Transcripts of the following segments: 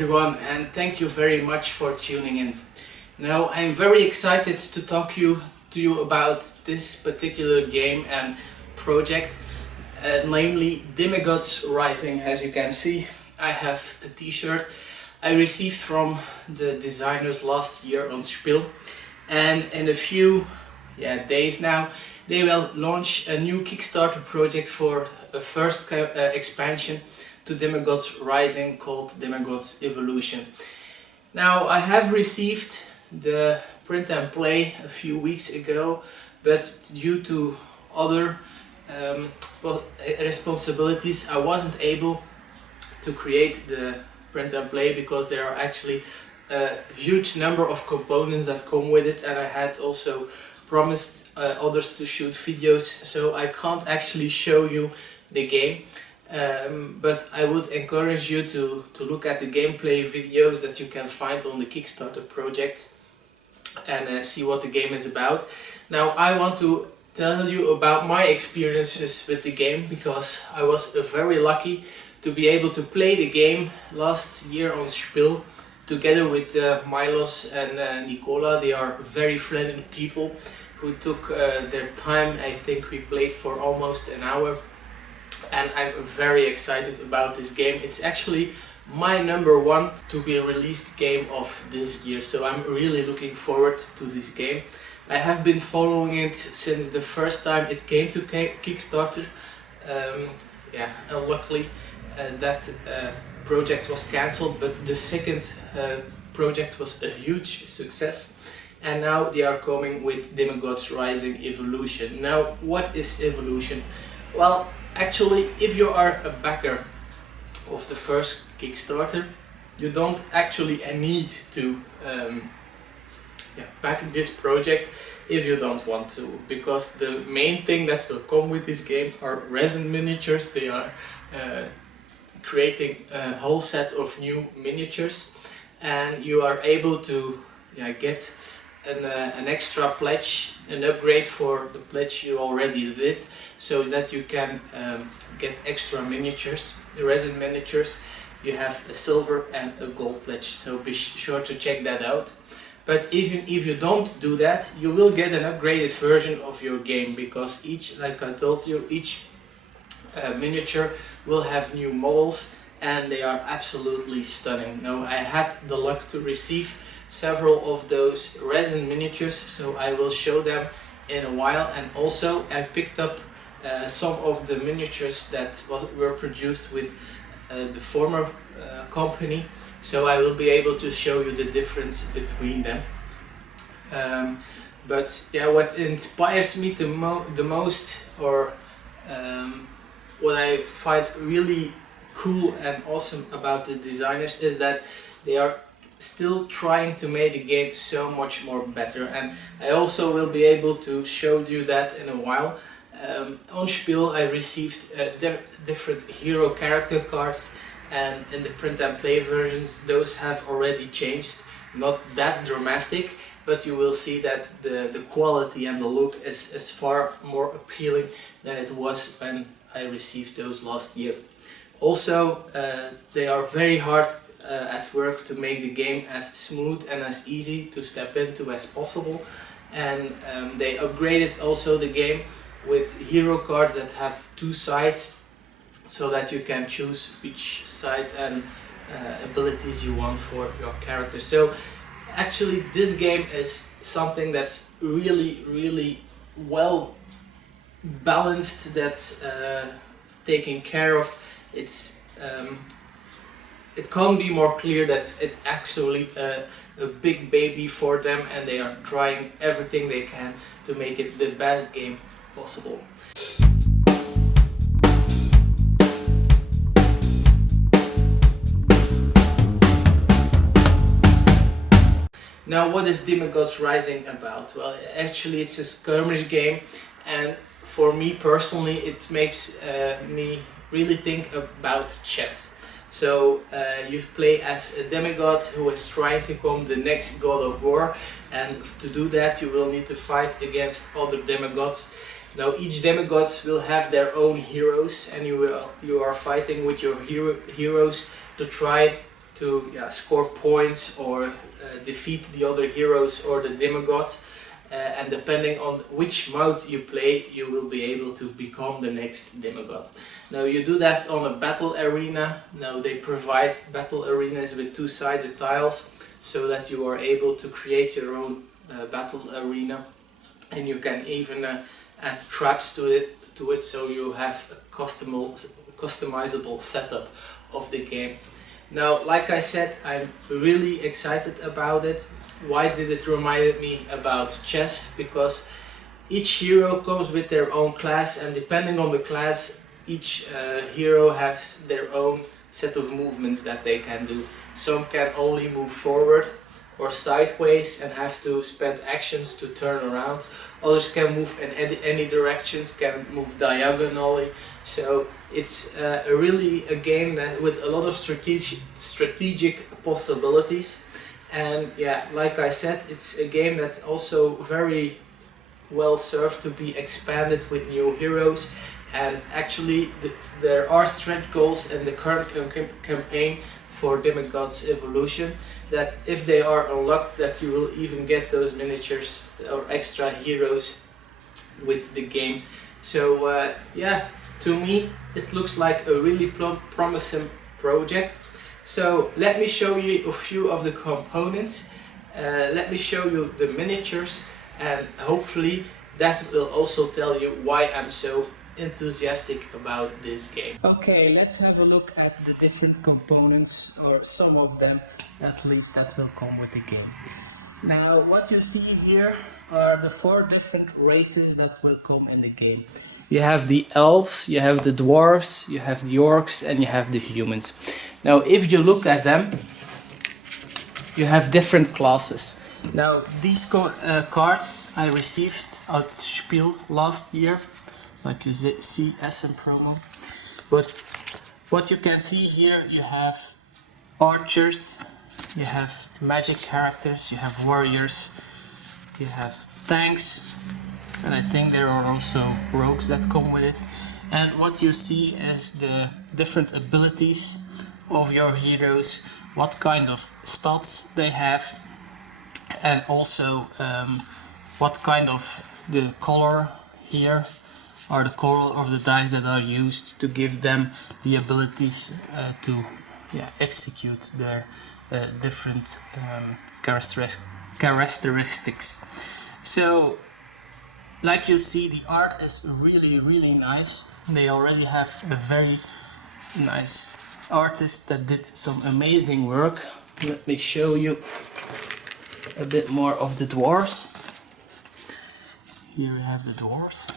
everyone, and thank you very much for tuning in. Now I'm very excited to talk to you about this particular game and project, namely Demigods Rising. As you can see, I have a t-shirt I received from the designers last year on Spiel, and in a few days now they will launch a new Kickstarter project for a first expansion to Demigods Rising called Demigods Evolution. Now I have received the print and play a few weeks ago, but due to other responsibilities I wasn't able to create the print and play because there are actually a huge number of components that come with it, and I had also promised others to shoot videos, so I can't actually show you the game. But I would encourage you to look at the gameplay videos that you can find on the Kickstarter project and see what the game is about. Now I want to tell you about my experiences with the game, because I was very lucky to be able to play the game last year on Spiel together with Milos and Nicola. They are very friendly people who took their time. I think we played for almost an hour. And I'm very excited about this game. It's actually my #1 to be released game of this year, so I'm really looking forward to this game. I have been following it since the first time it came to Kickstarter. Unluckily that project was cancelled, but the second project was a huge success, and now they are coming with Demigods Rising Evolution. Now, what is Evolution? Well, actually, if you are a backer of the first Kickstarter, you don't actually need to back this project if you don't want to, because the main thing that will come with this game are resin miniatures. They are creating a whole set of new miniatures, and you are able to get an extra pledge, an upgrade for the pledge you already did, so that you can get extra miniatures, the resin miniatures. You have a silver and a gold pledge, so be sure to check that out. But even if you don't do that, you will get an upgraded version of your game, because each, like I told you, each miniature will have new models, and they are absolutely stunning. Now I had the luck to receive several of those resin miniatures, so I will show them in a while. And also I picked up some of the miniatures that were produced with the former company, so I will be able to show you the difference between them. But yeah, what inspires me the most, or what I find really cool and awesome about the designers, is that they are still trying to make the game so much more better, and I also will be able to show you that in a while. On Spiel I received different hero character cards, and in the print and play versions those have already changed. Not that dramatic, but you will see that the quality and the look is far more appealing than it was when I received those last year. Also, they are very hard at work to make the game as smooth and as easy to step into as possible, and they upgraded also the game with hero cards that have 2 sides, so that you can choose which side and abilities you want for your character. So actually this game is something that's really well balanced, that's taken care of. It can't be more clear that it's actually a big baby for them, and they are trying everything they can to make it the best game possible. Now, what is Demigods Rising about? Well, actually it's a skirmish game, and for me personally it makes me really think about chess. So you play as a demigod who is trying to become the next god of war, and to do that you will need to fight against other demigods. Now each demigods will have their own heroes, and you are fighting with your heroes to try to score points or defeat the other heroes or the demigod. And depending on which mode you play, you will be able to become the next demigod. Now you do that on a battle arena. Now they provide battle arenas with two-sided tiles so that you are able to create your own battle arena, and you can even add traps to it, so you have a customizable setup of the game. Now, like I said, I'm really excited about it. Why did it remind me about chess? Because each hero comes with their own class, and depending on the class, each hero has their own set of movements that they can do. Some can only move forward or sideways and have to spend actions to turn around. Others can move in any directions, can move diagonally. So it's really a game that with a lot of strategic possibilities. And yeah, like I said, it's a game that's also very well served to be expanded with new heroes. And actually there are stretch goals in the current campaign for Demigods Evolution, that if they are unlocked, that you will even get those miniatures or extra heroes with the game. So yeah, to me it looks like a really promising project. So let me show you a few of the components, let me show you the miniatures, and hopefully that will also tell you why I'm so enthusiastic about this game. Okay, let's have a look at the different components, or some of them at least, that will come with the game. Now what you see here are the 4 different races that will come in the game. You have the elves, you have the dwarves, you have the orcs, and you have the humans. Now if you look at them, you have different classes. Now these cards I received at Spiel last year, like you see SM promo. But what you can see here, you have archers, you have magic characters, you have warriors, you have tanks, and I think there are also rogues that come with it. And what you see is the different abilities of your heroes, what kind of stats they have, and also what kind of the color here are the color of the dice that are used to give them the abilities to execute their different characteristics. So like you see, the art is really nice. They already have a very nice artist that did some amazing work. Let me show you a bit more of the dwarves. Here we have the dwarves,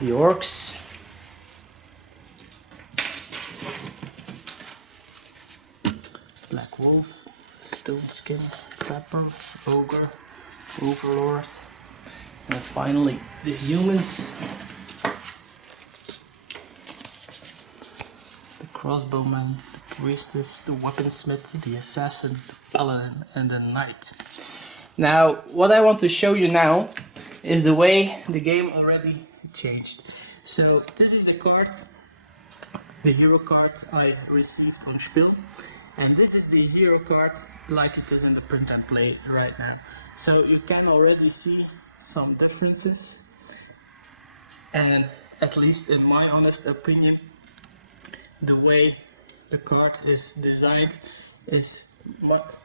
the orcs, black wolf, stone skin, trapper, ogre, overlord, and finally the humans, the crossbowman, the priestess, the weaponsmith, the assassin, the paladin, and the knight. Now what I want to show you now is the way the game already changed. So this is the card, the hero card I received on Spiel, and this is the hero card like it is in the print and play right now. So you can already see some differences, and at least in my honest opinion, the way the card is designed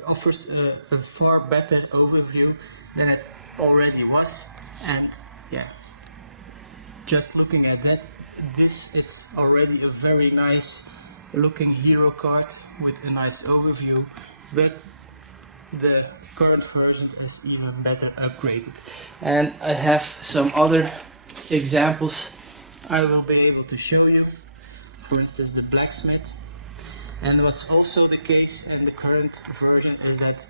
offers a far better overview than it already was. And yeah, just looking at that, it's already a very nice looking hero card with a nice overview, but the current version is even better upgraded. And I have some other examples I will be able to show you, for instance the blacksmith. And what's also the case in the current version is that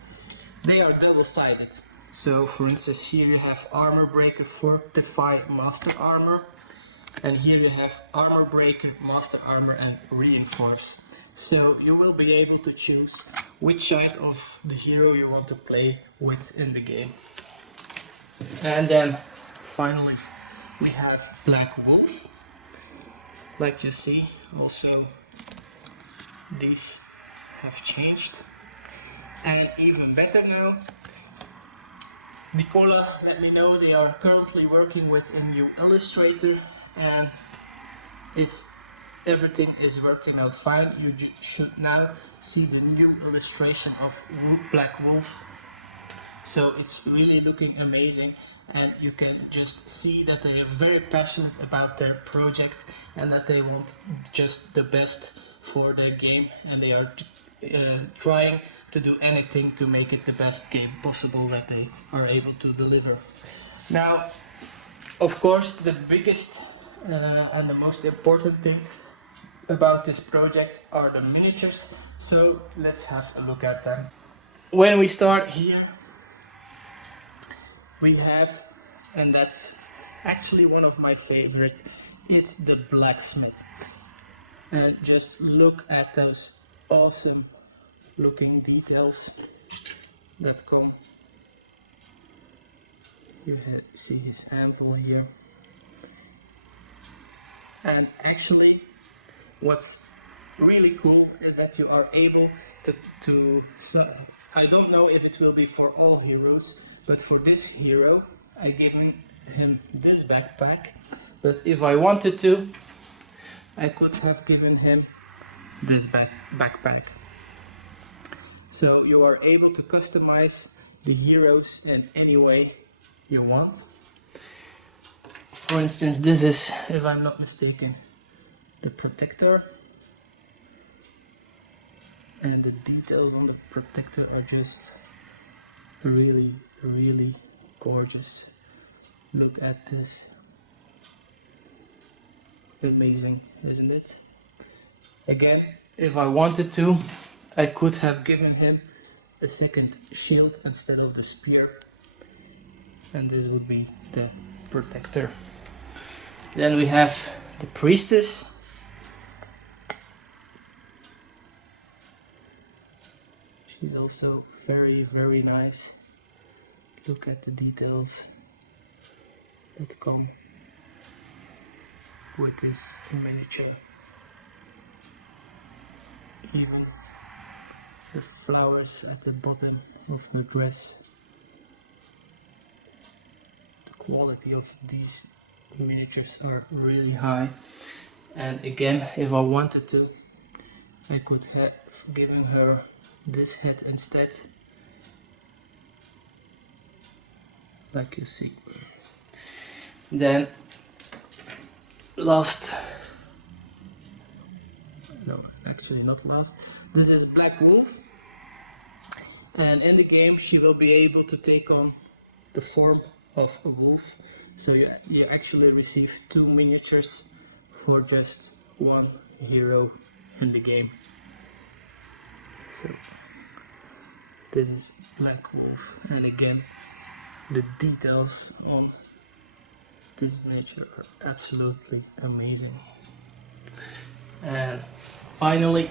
they are double-sided. So for instance here you have armor breaker, fortify, master armor, and here you have armor breaker, master armor, and reinforce. So you will be able to choose which side of the hero you want to play with in the game. And then finally we have black wolf. Like you see, also these have changed. And even better now, Nicola let me know they are currently working with a new illustrator, and if everything is working out fine, you should now see the new illustration of Black Wolf. So it's really looking amazing, and you can just see that they are very passionate about their project and that they want just the best for their game, and they are trying to do anything to make it the best game possible that they are able to deliver. Now, of course, the biggest and the most important thing about this project are the miniatures, so let's have a look at them. When we start here, we have, and that's actually one of my favorite, it's the blacksmith. And just look at those awesome looking details that come. You see his anvil here. And actually what's really cool is that you are able to I don't know if it will be for all heroes, but for this hero I gave him this backpack, but if I wanted to, I could have given him this backpack. So you are able to customize the heroes in any way you want. For instance, this is, if I'm not mistaken, the protector, and the details on the protector are just really, really gorgeous. Look at this. Amazing, isn't it? Again, if I wanted to, I could have given him a second shield instead of the spear, and this would be the protector. Then we have the priestess. She's also very, very nice. Look at the details that come with this miniature. Even the flowers at the bottom of the dress. The quality of these miniatures are really high. And again, if I wanted to, I could have given her this head instead, like you see. Then last, no, actually not last, this is Black Wolf, and in the game she will be able to take on the form of a wolf, so you actually receive 2 miniatures for just 1 hero in the game. So this is Black Wolf, and again the details on this miniature are absolutely amazing. And finally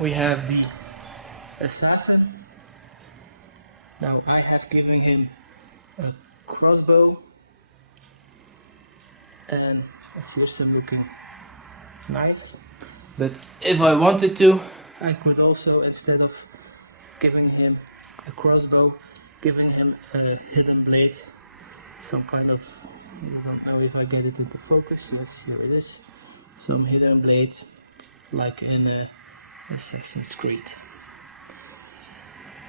we have the assassin. Now I have given him a crossbow and a fearsome looking knife, but if I wanted to, I could also, instead of giving him a crossbow, giving him a hidden blade, some kind of, I don't know if I get it into focus, yes, here it is, some hidden blade like in Assassin's Creed.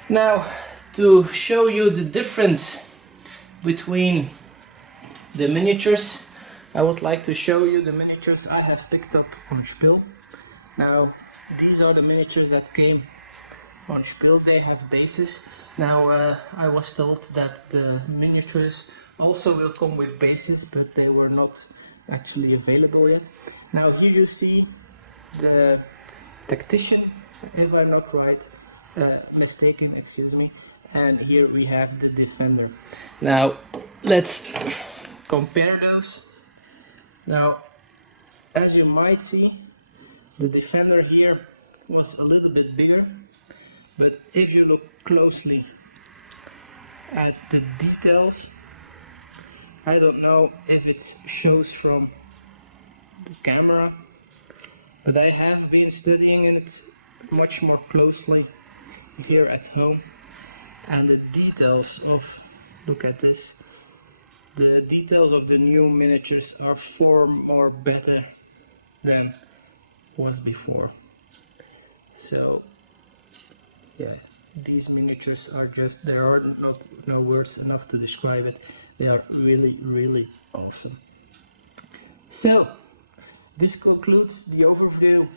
Now, to show you the difference between the miniatures, I would like to show you the miniatures I have picked up on Spiel. Now, these are the miniatures that came on Spiel. They have bases. Now, I was told that the miniatures also will come with bases, but they were not actually available yet. Now, here you see the tactician, if I'm not mistaken, excuse me, and here we have the defender. Now, let's compare those. Now, as you might see, the defender here was a little bit bigger, but if you look closely at the details, I don't know if it shows from the camera, but I have been studying it much more closely here at home, and the details of, look at this, the details of the new miniatures are far more better than was before. So yeah, these miniatures are just, there are not no words enough to describe it. They are really awesome. So this concludes the overview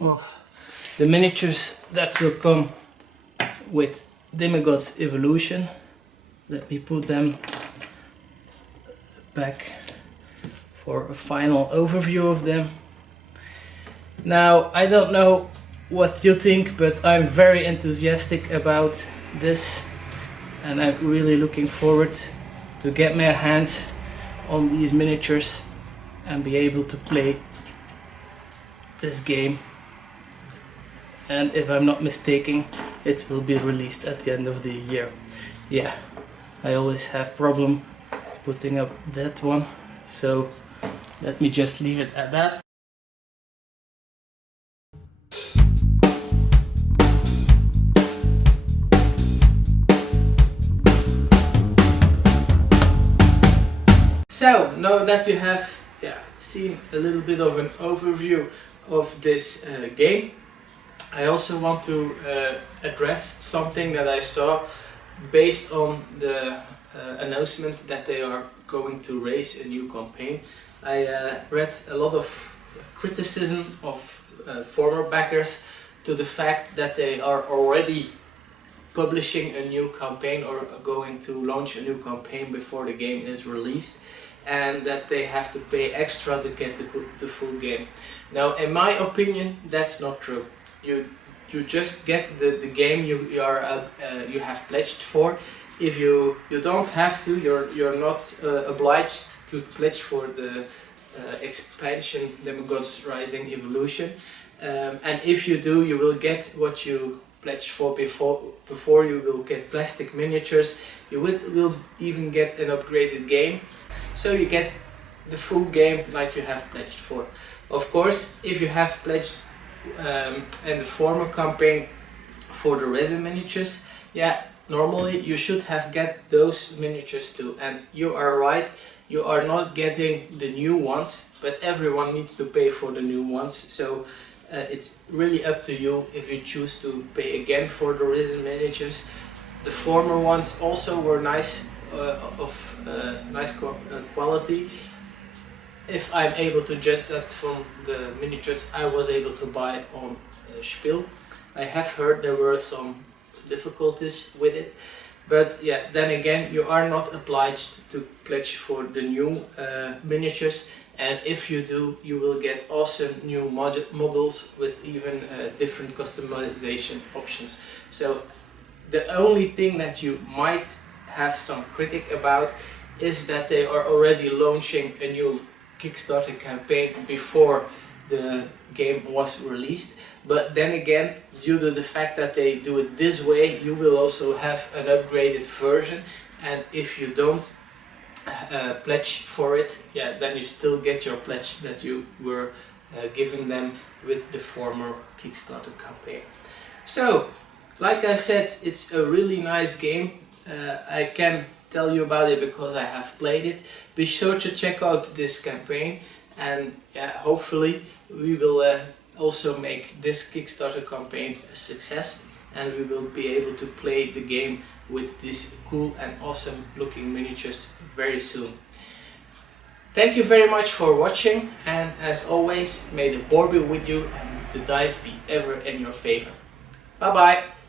of the miniatures that will come with Demigods Evolution. Let me put them back for a final overview of them. Now, I don't know what you think, but I'm very enthusiastic about this, and I'm really looking forward to get my hands on these miniatures and be able to play this game. And if I'm not mistaken, it will be released at the end of the year. Yeah, I always have problem putting up that one, so let me just leave it at that. So, now that you have seen a little bit of an overview of this game, I also want to address something that I saw based on the announcement that they are going to raise a new campaign. I read a lot of criticism of former backers to the fact that they are already publishing a new campaign or going to launch a new campaign before the game is released, and that they have to pay extra to get the full game. Now, in my opinion, that's not true. You just get the game you have pledged for. If you don't have to, you're not obliged to pledge for the expansion Demigods Rising Evolution, and if you do, you will get what you pledged for before. You will get plastic miniatures. You will even get an upgraded game, so you get the full game like you have pledged for. Of course, if you have pledged in the former campaign for the resin miniatures, normally you should have get those miniatures too, and you are right, you are not getting the new ones, but everyone needs to pay for the new ones, so it's really up to you if you choose to pay again for the resin miniatures. The former ones also were nice, nice quality. If I'm able to judge that from the miniatures I was able to buy on Spiel. I have heard there were some difficulties with it, but yeah, then again, you are not obliged to pledge for the new miniatures, and if you do, you will get awesome new models with even different customization options. So the only thing that you might have some critic about is that they are already launching a new Kickstarter campaign before the game was released, but then again, due to the fact that they do it this way, you will also have an upgraded version, and if you don't pledge for it, then you still get your pledge that you were giving them with the former Kickstarter campaign. So, like I said, it's a really nice game. I can tell you about it because I have played it. Be sure to check out this campaign, and hopefully we will also make this Kickstarter campaign a success, and we will be able to play the game with these cool and awesome looking miniatures very soon. Thank you very much for watching, and as always, may the board be with you and the dice be ever in your favor. Bye bye!